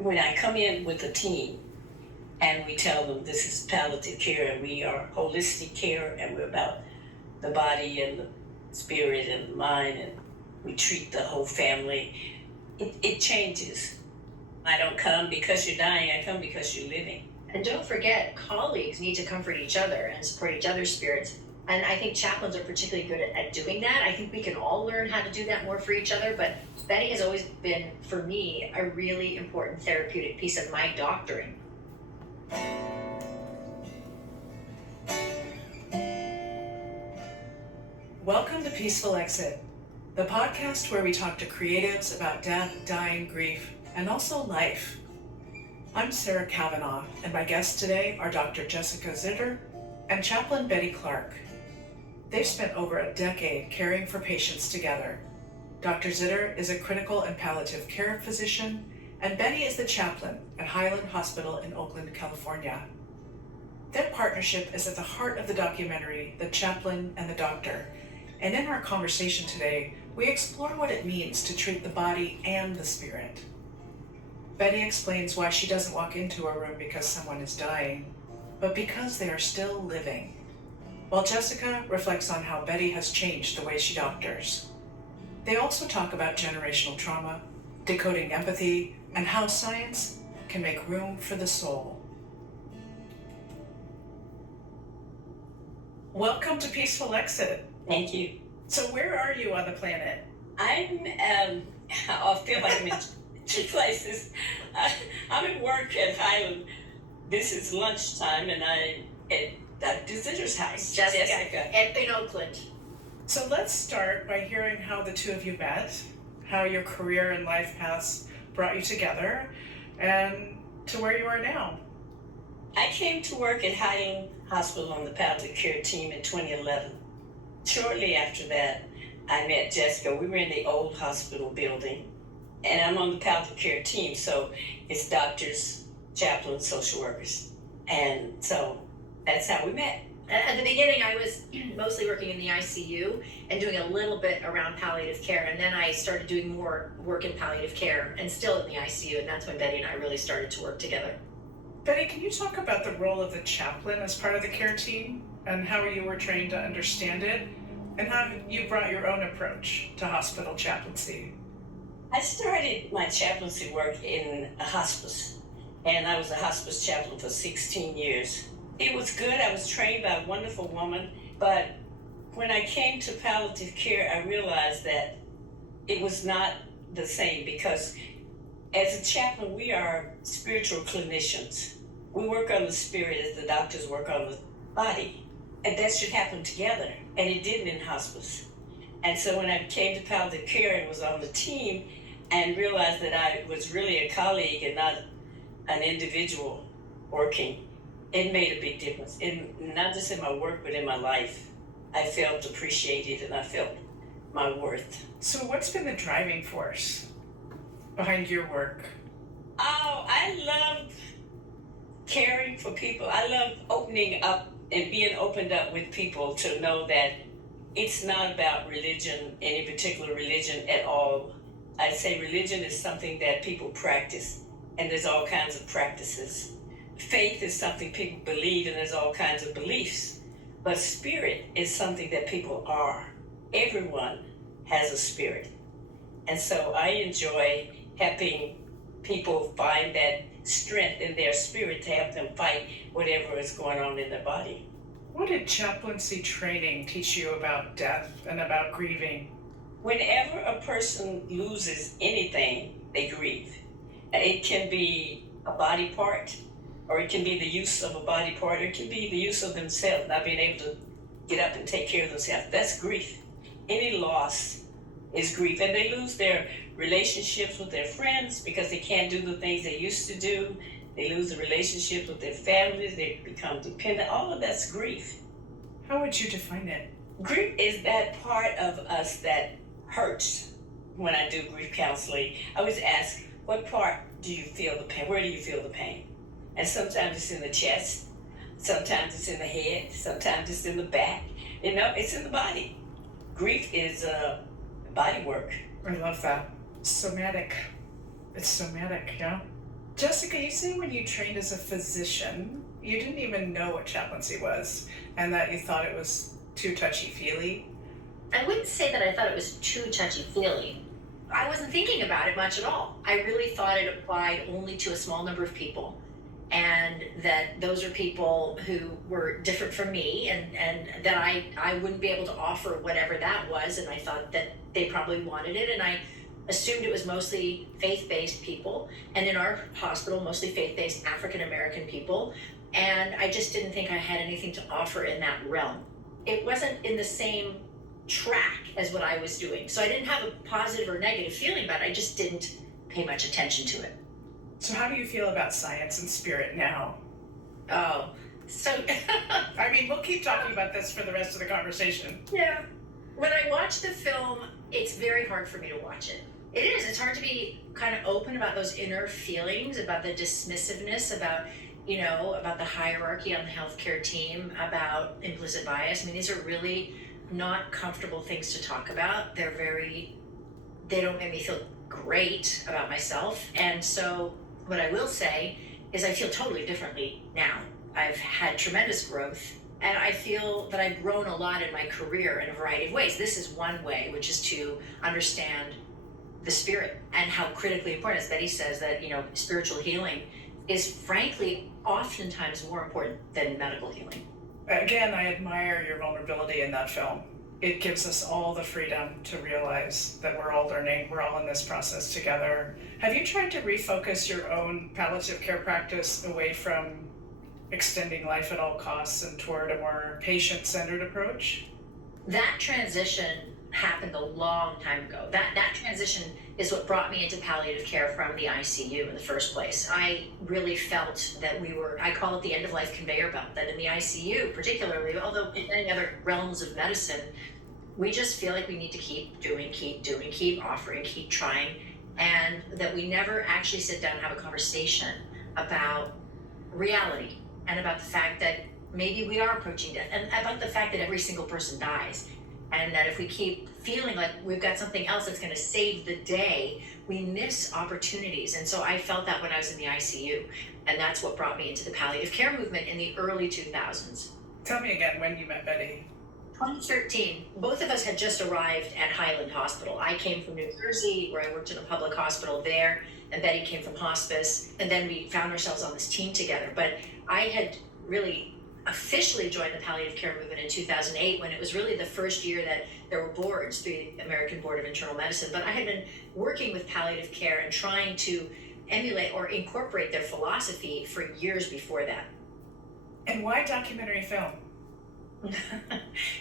when I come in with a team and we tell them this is palliative care and we are holistic care and we're about the body and the spirit and the mind and we treat the whole family, it changes. I don't come because you're dying, I come because you're living. And don't forget, colleagues need to comfort each other and support each other's spirits. And I think chaplains are particularly good at doing that. I think we can all learn how to do that more for each other. But Betty has always been, for me, a really important therapeutic piece of my doctoring. Welcome to Peaceful Exit, the podcast where we talk to creatives about death, dying, grief, and also life. I'm Sarah Kavanaugh, and my guests today are Dr. Jessica Zitter and Chaplain Betty Clark. They've spent over a decade caring for patients together. Dr. Zitter is a critical and palliative care physician, and Betty is the chaplain at Highland Hospital in Oakland, California. Their partnership is at the heart of the documentary, The Chaplain and the Doctor, and in our conversation today, we explore what it means to treat the body and the spirit. Betty explains why she doesn't walk into a room because someone is dying, but because they are still living. While Jessica reflects on how Betty has changed the way she doctors. They also talk about generational trauma, decoding empathy, and how science can make room for the soul. Welcome to Peaceful Exit. Thank you. So where are you on the planet? I feel like I'm in two places. I'm at work at Highland. This is lunchtime and I'm at Dr. Zitter's house. Jessica. In Oakland. So let's start by hearing how the two of you met, how your career and life paths brought you together, and to where you are now. I came to work at Highland Hospital on the palliative care team in 2011. Shortly after that, I met Jessica. We were in the old hospital building, and I'm on the palliative care team, so it's doctors, chaplains, social workers. And so that's how we met. At the beginning, I was mostly working in the ICU and doing a little bit around palliative care. And then I started doing more work in palliative care and still in the ICU. And that's when Betty and I really started to work together. Betty, can you talk about the role of the chaplain as part of the care team and how you were trained to understand it and how you brought your own approach to hospital chaplaincy? I started my chaplaincy work in a hospice, and I was a hospice chaplain for 16 years. It was good. I was trained by a wonderful woman, but when I came to palliative care, I realized that it was not the same because as a chaplain, we are spiritual clinicians. We work on the spirit as the doctors work on the body, and that should happen together, and it didn't in hospice. And so when I came to palliative care and was on the team and realized that I was really a colleague and not an individual working, it made a big difference, not just in my work, but in my life. I felt appreciated and I felt my worth. So what's been the driving force behind your work? Oh, I love caring for people. I love opening up and being opened up with people to know that it's not about religion, any particular religion at all. I say religion is something that people practice, and there's all kinds of practices. Faith is something people believe, and there's all kinds of beliefs. But spirit is something that people are. Everyone has a spirit. And so I enjoy helping people find that strength in their spirit to help them fight whatever is going on in their body. What did chaplaincy training teach you about death and about grieving? Whenever a person loses anything, they grieve. It can be a body part, or it can be the use of a body part, or it can be the use of themselves, not being able to get up and take care of themselves. That's grief. Any loss is grief. And they lose their relationships with their friends because they can't do the things they used to do. They lose the relationships with their families. They become dependent. All of that's grief. How would you define it? Grief is that part of us that hurts. When I do grief counseling, I always ask, what part do you feel the pain? Where do you feel the pain? And sometimes it's in the chest, sometimes it's in the head, sometimes it's in the back. It's in the body. Grief is body work. I love that. Somatic. It's somatic, yeah? Jessica, you say when you trained as a physician, you didn't even know what chaplaincy was, and that you thought it was too touchy-feely. I wouldn't say that I thought it was too touchy-feely. I wasn't thinking about it much at all. I really thought it applied only to a small number of people, and that those are people who were different from me, and that I wouldn't be able to offer whatever that was, and I thought that they probably wanted it, and I assumed it was mostly faith-based people, and in our hospital, mostly faith-based African-American people, and I just didn't think I had anything to offer in that realm. It wasn't in the same track as what I was doing, so I didn't have a positive or negative feeling about it. I just didn't pay much attention to it. So how do you feel about science and spirit now? Oh, so I mean, we'll keep talking about this for the rest of the conversation. yeah. When I watch the film, it's very hard for me to watch it. It is. It's hard to be kind of open about those inner feelings, about the dismissiveness, about the hierarchy on the healthcare team, about implicit bias. I mean, these are really not comfortable things to talk about. They don't make me feel great about myself. And so what I will say is I feel totally differently now. I've had tremendous growth, and I feel that I've grown a lot in my career in a variety of ways. This is one way, which is to understand the spirit and how critically important, as Betty says, that spiritual healing is frankly oftentimes more important than medical healing. Again, I admire your vulnerability in that film. It gives us all the freedom to realize that we're all learning, we're all in this process together. Have you tried to refocus your own palliative care practice away from extending life at all costs and toward a more patient-centered approach? That transition happened a long time ago. That transition is what brought me into palliative care from the ICU in the first place. I really felt that I call it the end-of-life conveyor belt, that in the ICU particularly, although in many other realms of medicine, we just feel like we need to keep doing, keep offering, keep trying, and that we never actually sit down and have a conversation about reality and about the fact that maybe we are approaching death, and about the fact that every single person dies. And that if we keep feeling like we've got something else that's going to save the day, we miss opportunities. And so I felt that when I was in the ICU. And that's what brought me into the palliative care movement in the early 2000s. Tell me again when you met Betty. 2013, both of us had just arrived at Highland Hospital. I came from New Jersey, where I worked in a public hospital there, and Betty came from hospice. And then we found ourselves on this team together. But I had really officially joined the palliative care movement in 2008, when it was really the first year that there were boards through the American Board of Internal Medicine. But I had been working with palliative care and trying to emulate or incorporate their philosophy for years before that. And why documentary film?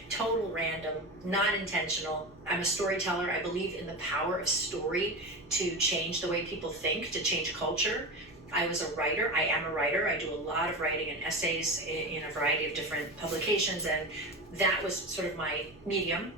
Total random, not intentional. I'm a storyteller. I believe in the power of story to change the way people think, to change culture. I was a writer. I am a writer. I do a lot of writing and essays in a variety of different publications, and that was sort of my medium.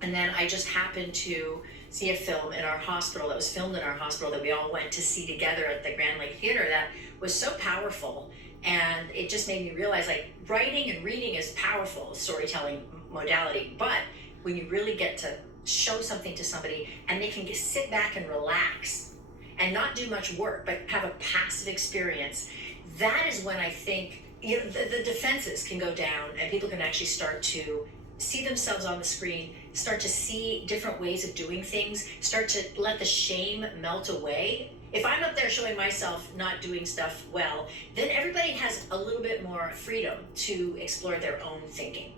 And then I just happened to see a film in our hospital that was filmed in our hospital that we all went to see together at the Grand Lake Theater that was so powerful. And it just made me realize, like, writing and reading is powerful storytelling modality, but when you really get to show something to somebody and they can just sit back and relax and not do much work, but have a passive experience, that is when I think the defenses can go down and people can actually start to see themselves on the screen, start to see different ways of doing things, start to let the shame melt away. If I'm up there showing myself not doing stuff well, then everybody has a little bit more freedom to explore their own thinking.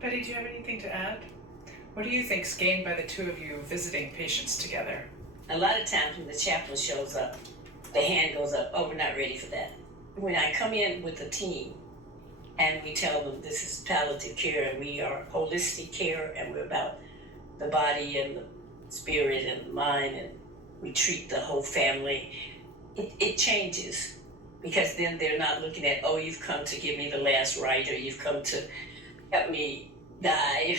Betty, do you have anything to add? What do you think's gained by the two of you visiting patients together? A lot of times when the chaplain shows up, the hand goes up, oh, we're not ready for that. When I come in with a team and we tell them this is palliative care and we are holistic care and we're about the body and the spirit and the mind and we treat the whole family, it changes, because then they're not looking at, oh, you've come to give me the last right, or you've come to help me die,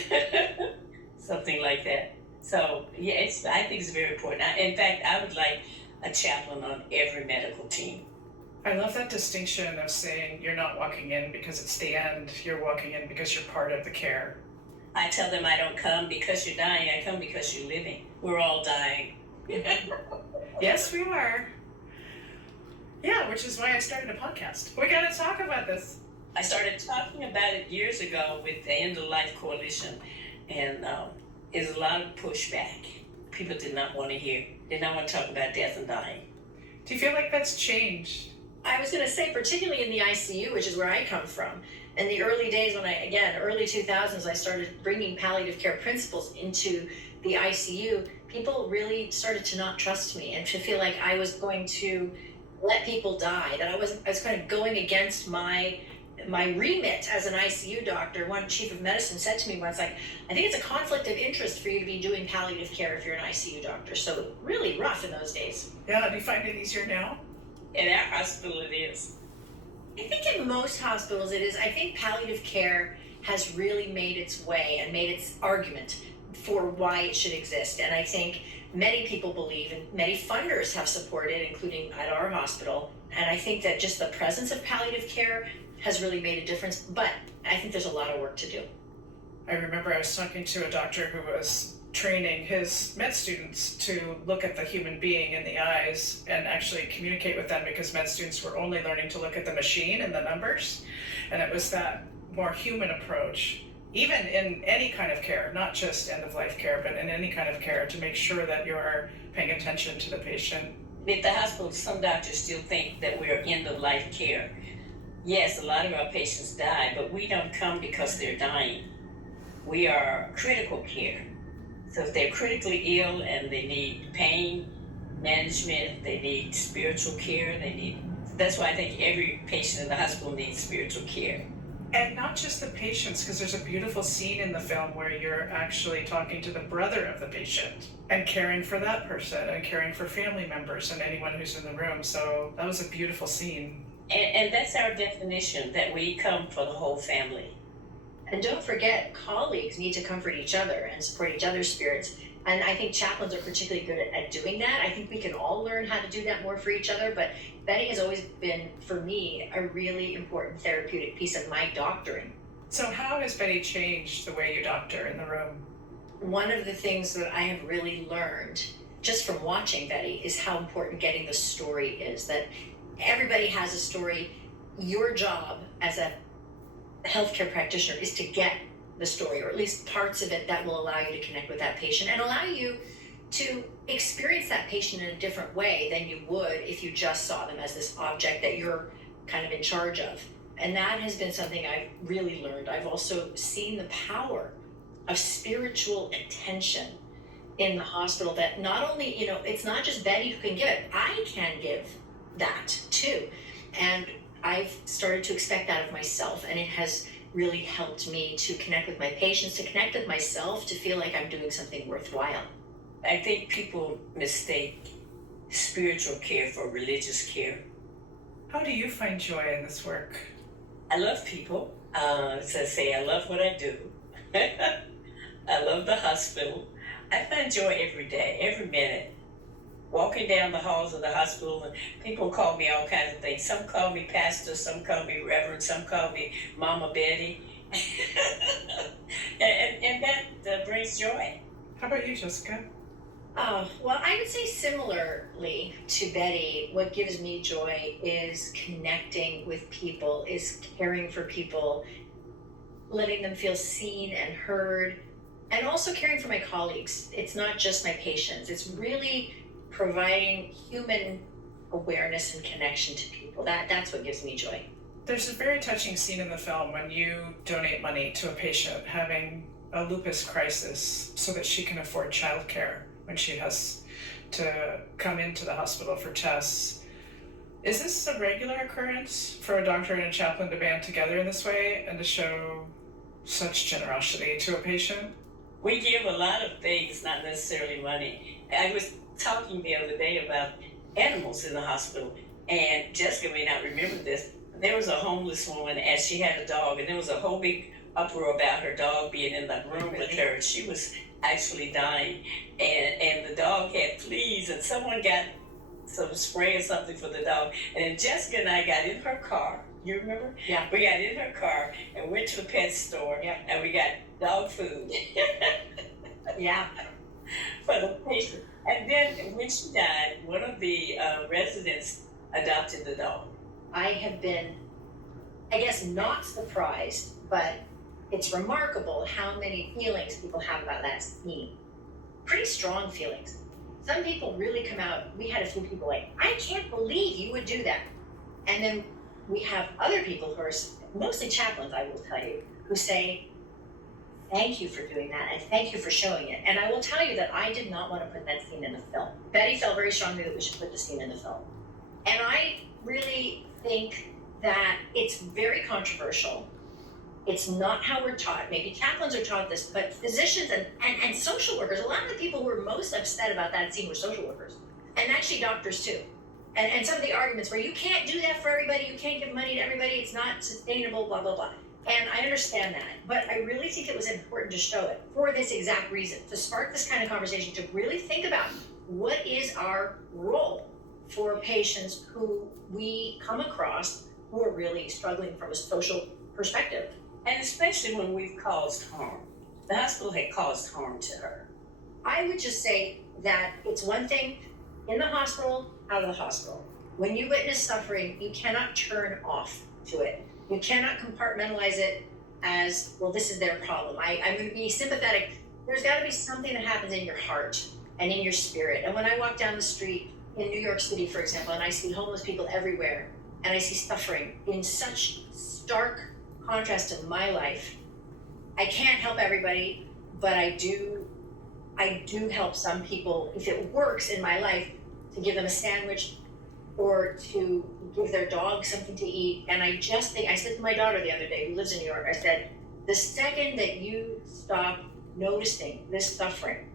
something like that. So yeah, I think it's very important. In fact, I would like a chaplain on every medical team. I love that distinction of saying you're not walking in because it's the end, you're walking in because you're part of the care. I tell them I don't come because you're dying, I come because you're living. We're all dying. Yes, we are. Yeah, which is why I started a podcast. We gotta talk about this. I started talking about it years ago with the End of Life Coalition, and there's a lot of pushback. People did not want to hear, did not want to talk about death and dying. Do you feel like that's changed? I was going to say, particularly in the ICU, which is where I come from, in the early days when early 2000s, I started bringing palliative care principles into the ICU, people really started to not trust me and to feel like I was going to let people die, that I was kind of going against my remit as an ICU doctor. One chief of medicine said to me once, like, I think it's a conflict of interest for you to be doing palliative care if you're an ICU doctor. So really rough in those days. Yeah, do you find it easier now? In our hospital it is. I think in most hospitals it is. I think palliative care has really made its way and made its argument for why it should exist. And I think many people believe, and many funders have supported, including at our hospital. And I think that just the presence of palliative care has really made a difference. But I think there's a lot of work to do. I remember I was talking to a doctor who was training his med students to look at the human being in the eyes and actually communicate with them, because med students were only learning to look at the machine and the numbers. And it was that more human approach, even in any kind of care, not just end of life care, but in any kind of care, to make sure that you are paying attention to the patient. At the hospital, some doctors still think that we're end of life care. Yes, a lot of our patients die, but we don't come because they're dying. We are critical care. So if they're critically ill and they need pain management, they need spiritual care, that's why I think every patient in the hospital needs spiritual care. And not just the patients, because there's a beautiful scene in the film where you're actually talking to the brother of the patient and caring for that person and caring for family members and anyone who's in the room. So that was a beautiful scene. And that's our definition, that we come for the whole family. And don't forget, colleagues need to comfort each other and support each other's spirits. And I think chaplains are particularly good at doing that. I think we can all learn how to do that more for each other. But vetting has always been, for me, a really important therapeutic piece of my doctoring. So how has Betty changed the way you doctor in the room? One of the things that I have really learned just from watching Betty is how important getting the story is. That everybody has a story. Your job as a healthcare practitioner is to get the story, or at least parts of it that will allow you to connect with that patient and allow you to experience that patient in a different way than you would if you just saw them as this object that you're kind of in charge of. And that has been something I've really learned. I've also seen the power of spiritual attention in the hospital, that not only, it's not just Betty who can give it, I can give that too. And I've started to expect that of myself, and it has really helped me to connect with my patients, to connect with myself, to feel like I'm doing something worthwhile. I think people mistake spiritual care for religious care. How do you find joy in this work? I love people. As I say, I love what I do. I love the hospital. I find joy every day, every minute. Walking down the halls of the hospital, and people call me all kinds of things. Some call me pastor, some call me reverend, some call me Mama Betty. and that brings joy. How about you, Jessica? Well, I would say similarly to Betty, what gives me joy is connecting with people, is caring for people, letting them feel seen and heard, and also caring for my colleagues. It's not just my patients. It's really providing human awareness and connection to people. That's what gives me joy. There's a very touching scene in the film when you donate money to a patient having a lupus crisis so that she can afford childcare when she has to come into the hospital for tests. Is this a regular occurrence for a doctor and a chaplain to band together in this way and to show such generosity to a patient? We give a lot of things, not necessarily money. I was talking the other day about animals in the hospital, and Jessica may not remember this. There was a homeless woman, and she had a dog, and there was a whole big uproar about her dog being in the room with her, and she was actually dying, and the dog had fleas, and someone got some spray or something for the dog, and then Jessica and I got in her car. You remember? Yeah. We got in her car and went to the pet store, and we got dog food. Yeah. For the patient. And then when she died, one of the residents adopted the dog. I have been, I guess, not surprised, but it's remarkable how many feelings people have about that scene. Pretty strong feelings. Some people really come out, we had a few people like, I can't believe you would do that. And then we have other people who are mostly chaplains, I will tell you, who say, thank you for doing that and thank you for showing it. And I will tell you that I did not want to put that scene in the film. Betty felt very strongly that we should put the scene in the film. And I really think that it's very controversial. It's not how we're taught. Maybe chaplains are taught this, but physicians and social workers, a lot of the people who were most upset about that scene were social workers. And actually doctors too. And some of the arguments where you can't do that for everybody, you can't give money to everybody, it's not sustainable, blah, blah, blah. And I understand that, but I really think it was important to show it for this exact reason, to spark this kind of conversation, to really think about what is our role for patients who we come across who are really struggling from a social perspective. And especially when we've caused harm. The hospital had caused harm to her. I would just say that it's one thing in the hospital, out of the hospital. When you witness suffering, you cannot turn off to it. You cannot compartmentalize it as, well, this is their problem. I'm going to be sympathetic. There's got to be something that happens in your heart and in your spirit. And when I walk down the street in New York City, for example, and I see homeless people everywhere, and I see suffering in such stark contrast to my life, I can't help everybody, but I do help some people, if it works in my life, to give them a sandwich or to give their dog something to eat. And I just think, I said to my daughter the other day, who lives in New York, I said, the second that you stop noticing this suffering,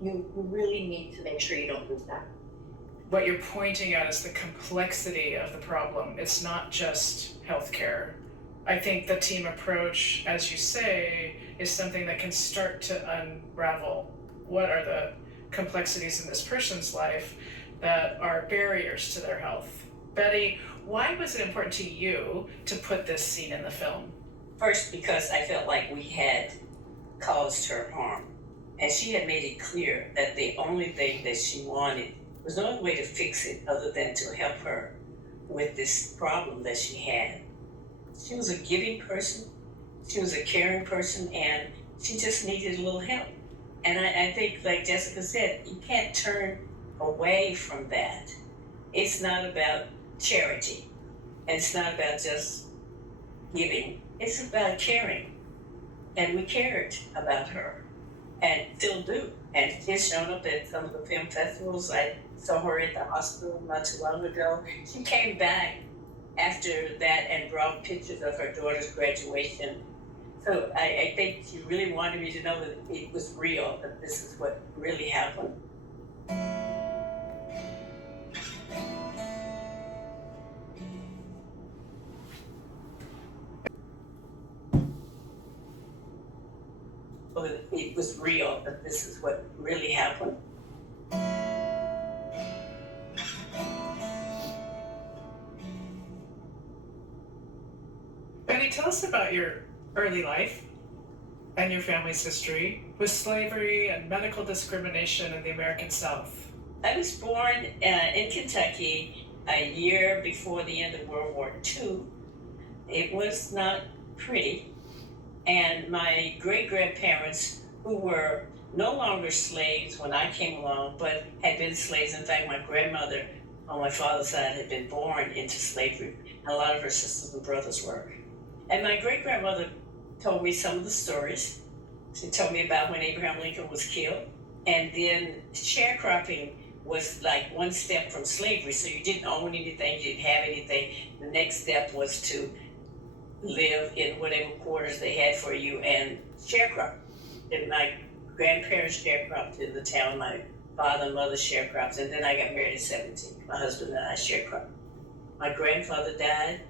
you really need to make sure you don't lose that. What you're pointing at is the complexity of the problem. It's not just healthcare. I think the team approach, as you say, is something that can start to unravel what are the complexities in this person's life that are barriers to their health. Betty, why was it important to you to put this scene in the film? First, because I felt like we had caused her harm. And she had made it clear that the only thing that she wanted was no other way to fix it other than to help her with this problem that she had. She was a giving person, she was a caring person, and she just needed a little help. And I think, like Jessica said, you can't turn away from that. It's not about charity, and it's not about just giving. It's about caring. And we cared about her, and still do. And she's shown up at some of the film festivals. I saw her at the hospital not too long ago. She came back after that and brought pictures of her daughter's graduation. So I think she really wanted me to know that it was real, that this is what really happened. So that it was real, that this is what really happened. Betty, tell us about your early life and your family's history with slavery and medical discrimination in the American South. I was born in Kentucky a year before the end of World War II. It was not pretty. And my great-grandparents, who were no longer slaves when I came along, but had been slaves. In fact, my grandmother on my father's side had been born into slavery. A lot of her sisters and brothers were. And my great-grandmother told me some of the stories. She told me about when Abraham Lincoln was killed. And then sharecropping was like one step from slavery. So you didn't own anything, you didn't have anything. The next step was to live in whatever quarters they had for you and sharecrop. And my grandparents sharecropped in the town, my father and mother sharecropped, and then I got married at 17. My husband and I sharecropped. My grandfather died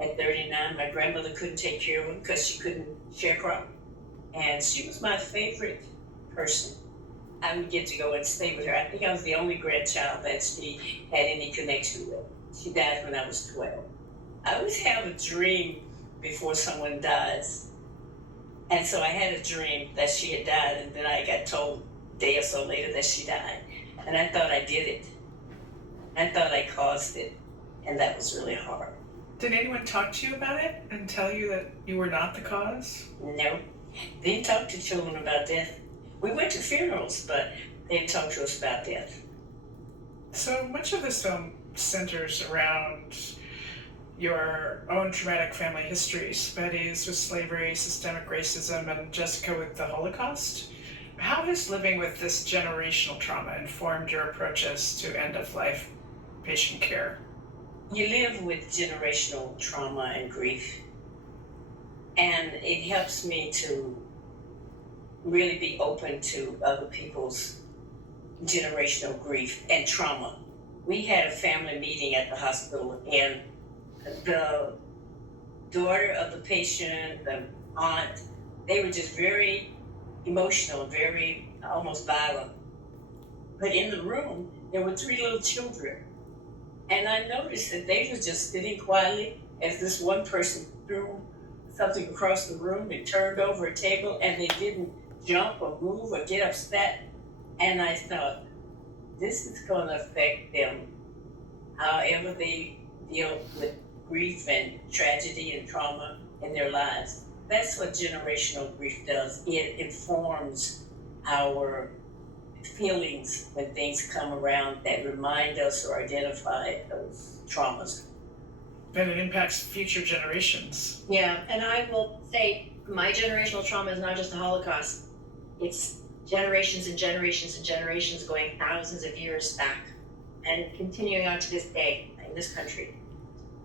at 39. My grandmother couldn't take care of him because she couldn't sharecrop. And she was my favorite person. I would get to go and stay with her. I think I was the only grandchild that she had any connection with. She died when I was 12. I always have a dream before someone dies. And so I had a dream that she had died, and then I got told a day or so later that she died. And I thought I did it. I thought I caused it. and that was really hard. Did anyone talk to you about it and tell you that you were not the cause? No, they didn't talk to children about death. We went to funerals, but they didn't talk to us about death. So much of this film centers around your own traumatic family histories, Betty's with slavery, systemic racism, and Jessica with the Holocaust. How has living with this generational trauma informed your approaches to end-of-life patient care? You live with generational trauma and grief, and it helps me to really be open to other people's generational grief and trauma. We had a family meeting at the hospital, and the daughter of the patient, the aunt, they were just very emotional, very almost violent. But in the room, there were 3 little children. And I noticed that they were just sitting quietly as this one person threw something across the room and turned over a table, and they didn't jump or move or get upset. And I thought, this is going to affect them however they deal with grief and tragedy and trauma in their lives. That's what generational grief does. It informs our feelings when things come around that remind us or identify those traumas. And it impacts future generations. Yeah, and I will say my generational trauma is not just the Holocaust. It's generations and generations and generations going thousands of years back and continuing on to this day in this country.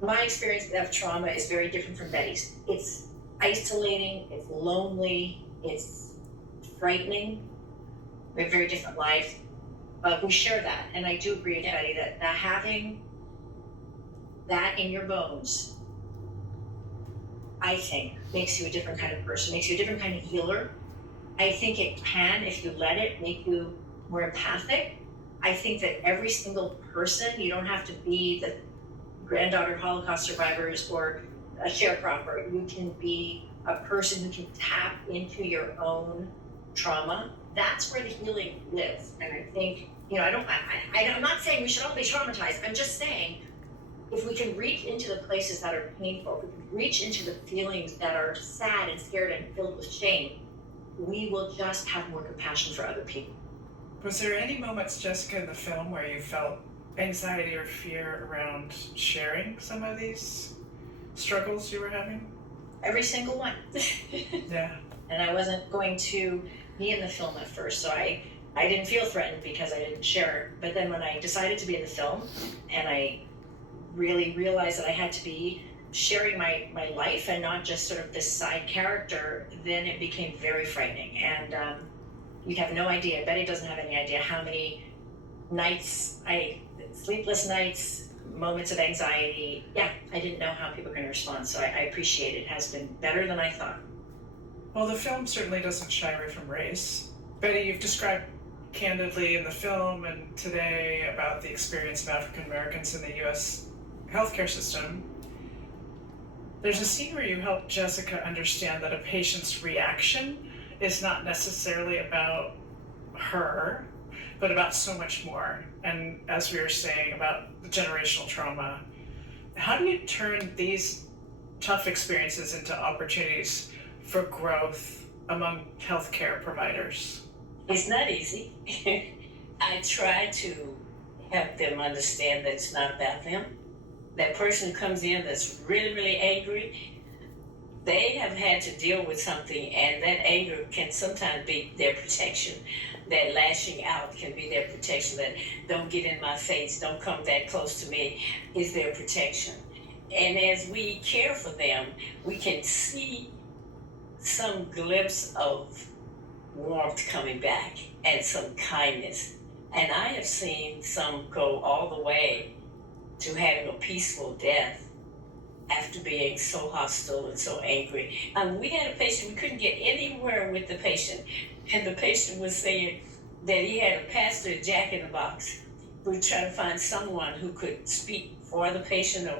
My experience of trauma is very different from Betty's. It's isolating, it's lonely, it's frightening. We have very different lives, but we share that. And I do agree with Betty that having that in your bones, I think, makes you a different kind of person, makes you a different kind of healer. I think it can, if you let it, make you more empathic. I think that every single person, you don't have to be the granddaughter of Holocaust survivors or a sharecropper. You can be a person who can tap into your own trauma. That's where the healing lives. And I think, I'm not saying we should all be traumatized. I'm just saying, if we can reach into the places that are painful, if we can reach into the feelings that are sad and scared and filled with shame, we will just have more compassion for other people. Was there any moments, Jessica, in the film where you felt anxiety or fear around sharing some of these struggles you were having? Every single one. Yeah. And I wasn't going to be in the film at first, so I didn't feel threatened because I didn't share it. But then when I decided to be in the film and I really realized that I had to be sharing my life and not just sort of this side character, then it became very frightening. And you have no idea, Betty doesn't have any idea how many nights, sleepless nights, moments of anxiety. Yeah, I didn't know how people were going to respond, so I appreciate it. It has been better than I thought. Well, the film certainly doesn't shy away from race. Betty, you've described candidly in the film and today about the experience of African Americans in the U.S. healthcare system. There's a scene where you help Jessica understand that a patient's reaction is not necessarily about her, but about so much more. And as we were saying about the generational trauma, how do you turn these tough experiences into opportunities for growth among healthcare providers? It's not easy. I try to help them understand that it's not about them. That person who comes in that's really, really angry, they have had to deal with something, and that anger can sometimes be their protection. That lashing out can be their protection. That don't get in my face, don't come that close to me is their protection. And as we care for them, we can see some glimpse of warmth coming back and some kindness. And I have seen some go all the way to having a peaceful death after being so hostile and so angry. We had a patient, we couldn't get anywhere with the patient. And the patient was saying that he had a pastor Jack in the Box. We were trying to find someone who could speak for the patient.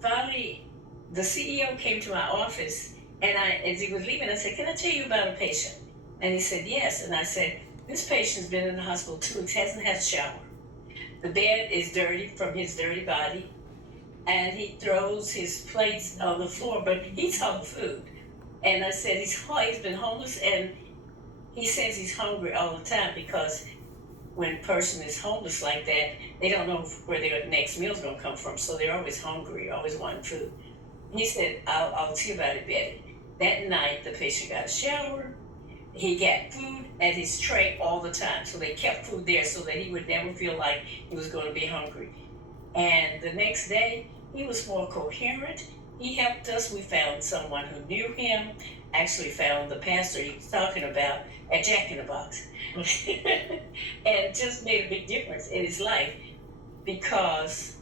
Finally, the CEO came to my office, and as he was leaving, I said, "Can I tell you about a patient?" And he said, "Yes." And I said, "This patient's been in the hospital 2 weeks, hasn't had a shower. The bed is dirty from his dirty body. and he throws his plates on the floor, but he's on food. And I said, he's been homeless, and he says he's hungry all the time because when a person is homeless like that, they don't know where their next meal's gonna come from, so they're always hungry, always wanting food. And he said, I'll tell you about it, Betty. That night, the patient got a shower. He got food at his tray all the time, so they kept food there so that he would never feel like he was going to be hungry. And the next day, he was more coherent. He helped us. We found someone who knew him, actually found the pastor he was talking about at Jack in the Box. And it just made a big difference in his life because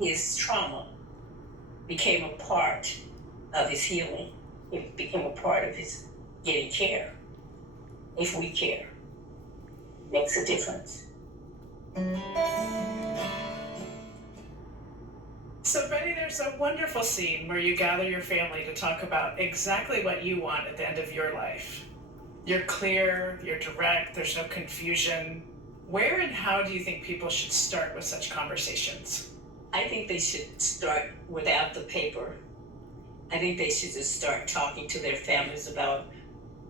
his trauma became a part of his healing. It became a part of his getting care. If we care, makes a difference. So Betty, there's a wonderful scene where you gather your family to talk about exactly what you want at the end of your life. You're clear, you're direct, there's no confusion. Where and how do you think people should start with such conversations? I think they should start without the paper. I think they should just start talking to their families about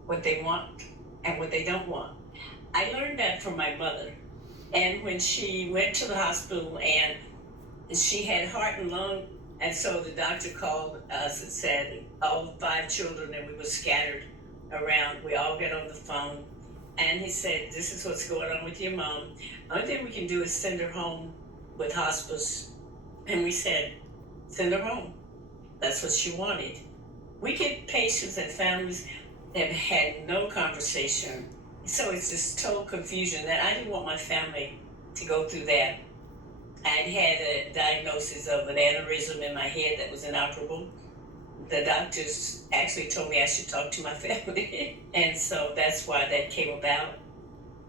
what they want and what they don't want. I learned that from my mother. And when she went to the hospital and she had heart and lung, and so the doctor called us and said all 5 children, and we were scattered around. We all got on the phone, and he said, this is what's going on with your mom. Only thing we can do is send her home with hospice. And we said, send her home. That's what she wanted. We get patients and families that had no conversation. So it's just total confusion that I didn't want my family to go through that. I'd had a diagnosis of an aneurysm in my head that was inoperable. The doctors actually told me I should talk to my family. And so that's why that came about.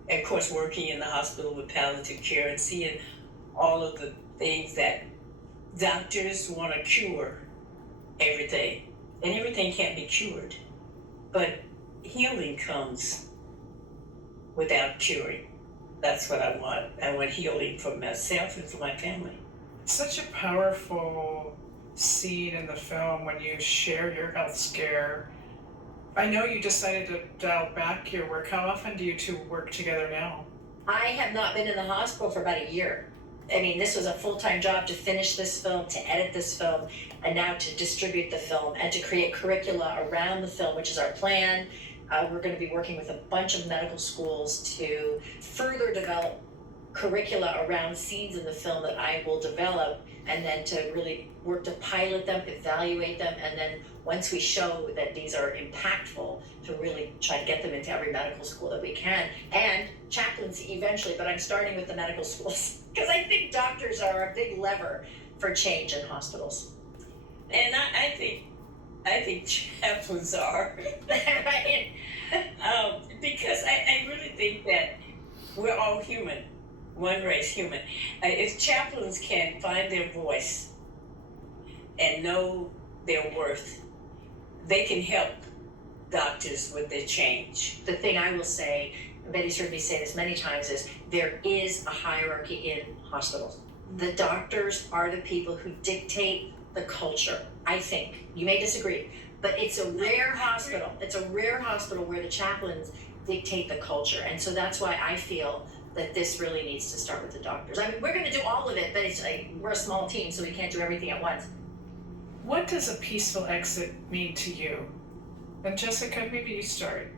And of course, working in the hospital with palliative care and seeing all of the things that doctors want to cure everything. And everything can't be cured. But healing comes without curing. That's what I want. I want healing for myself and for my family. Such a powerful scene in the film when you share your health scare. I know you decided to dial back your work. How often do you two work together now? I have not been in the hospital for about a year. I mean, this was a full-time job to finish this film, to edit this film, and now to distribute the film and to create curricula around the film, which is our plan. We're going to be working with a bunch of medical schools to further develop curricula around scenes in the film that I will develop, and then to really work to pilot them, evaluate them, and then once we show that these are impactful, to really try to get them into every medical school that we can, and chaplaincy eventually, but I'm starting with the medical schools because I think doctors are a big lever for change in hospitals. And I think chaplains are. Right? Because I really think that we're all human, one race human. If chaplains can find their voice and know their worth, they can help doctors with their change. The thing I will say, and Betty's heard me say this many times, is there is a hierarchy in hospitals. The doctors are the people who dictate the culture, I think. You may disagree, but it's a rare hospital. It's a rare hospital where the chaplains dictate the culture. And so that's why I feel that this really needs to start with the doctors. I mean, we're going to do all of it, but it's like, we're a small team, so we can't do everything at once. What does a peaceful exit mean to you? And Jessica, maybe you start.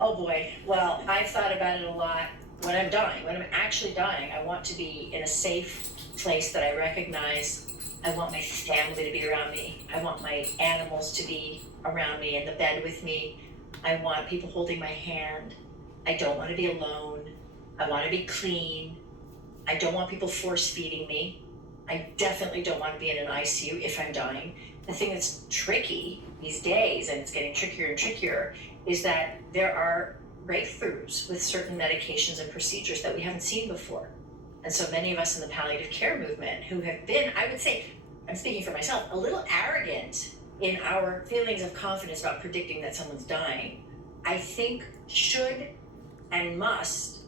Oh boy, well, I've thought about it a lot. When I'm dying, when I'm actually dying, I want to be in a safe place that I recognize. I want my family to be around me. I want my animals to be around me in the bed with me. I want people holding my hand. I don't want to be alone. I want to be clean. I don't want people force feeding me. I definitely don't want to be in an ICU if I'm dying. The thing that's tricky these days, and it's getting trickier and trickier, is that there are breakthroughs with certain medications and procedures that we haven't seen before. And so many of us in the palliative care movement who have been, I would say, I'm speaking for myself, a little arrogant in our feelings of confidence about predicting that someone's dying, I think should and must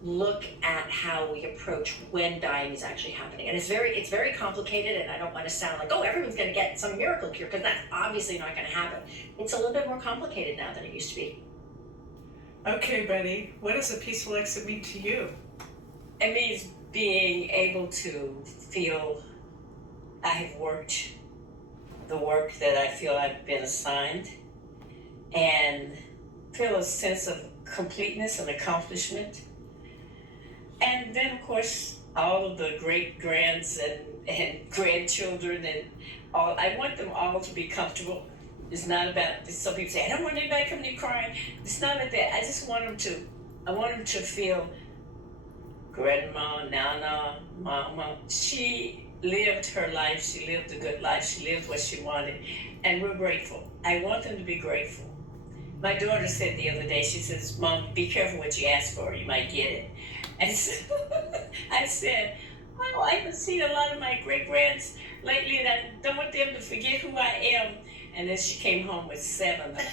look at how we approach when dying is actually happening. And it's very complicated, and I don't want to sound like, oh, everyone's going to get some miracle cure, because that's obviously not going to happen. It's a little bit more complicated now than it used to be. Okay, Betty, what does a peaceful exit mean to you? It means being able to feel I have worked the work that I feel I've been assigned, and feel a sense of completeness and accomplishment. And then, of course, all of the great grands and grandchildren and all, I want them all to be comfortable. It's not about, some people say, I don't want anybody coming to crying. It's not like that. I just want them to feel grandma, nana, mama. She lived her life. She lived a good life. She lived what she wanted. And we're grateful. I want them to be grateful. My daughter said the other day, she says, Mom, be careful what you ask for. You might get it. And so I said, oh, I haven't seen a lot of my great-grands lately, and I don't want them to forget who I am. And then she came home with 7 of them.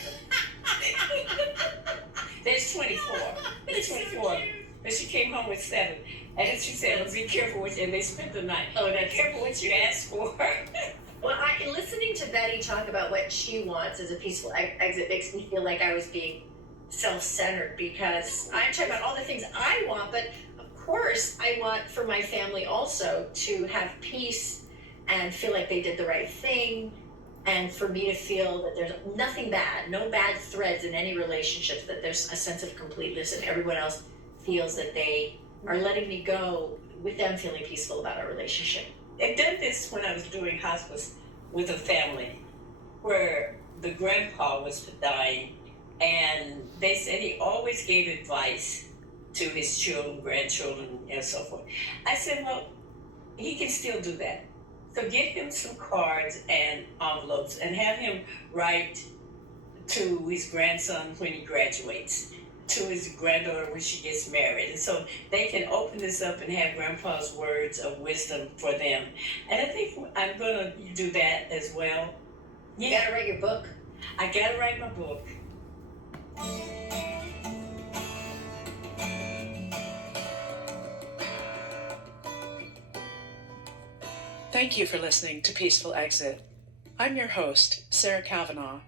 There's 24. There's 24. But she came home with 7. And then she said, well, be careful what you, and they spent the night. Oh, be careful what you ask for. Well, listening to Betty talk about what she wants as a peaceful exit makes me feel like I was being self-centered, because I'm talking about all the things I want, but of course I want for my family also to have peace and feel like they did the right thing, and for me to feel that there's nothing bad, no bad threads in any relationships, that there's a sense of completeness and everyone else feels that they are letting me go with them feeling peaceful about our relationship. I did this when I was doing hospice with a family where the grandpa was dying, and they said he always gave advice to his children, grandchildren, and so forth. I said, well, he can still do that. So get him some cards and envelopes and have him write to his grandson when he graduates, to his granddaughter when she gets married. And so they can open this up and have grandpa's words of wisdom for them. And I think I'm going to do that as well. You gotta write your book. I gotta write my book. Thank you for listening to Peaceful Exit. I'm your host, Sarah Kavanaugh.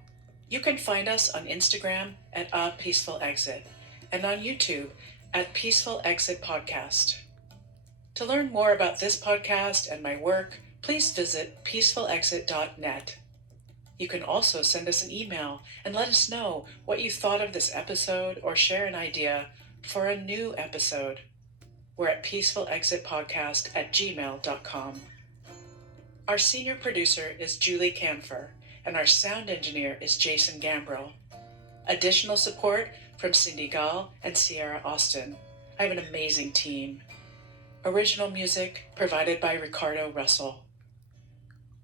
You can find us on Instagram at A Peaceful Exit and on YouTube at Peaceful Exit Podcast. To learn more about this podcast and my work, please visit peacefulexit.net. You can also send us an email and let us know what you thought of this episode, or share an idea for a new episode. We're at peacefulexitpodcast@gmail.com. Our senior producer is Julie Canfer, and our sound engineer is Jason Gambrill. Additional support from Cindy Gall and Sierra Austin. I have an amazing team. Original music provided by Ricardo Russell.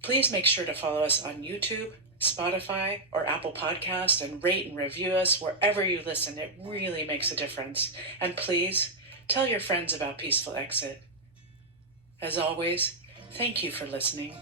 Please make sure to follow us on YouTube, Spotify, or Apple Podcast, and rate and review us wherever you listen. It really makes a difference. And please tell your friends about Peaceful Exit. As always, thank you for listening.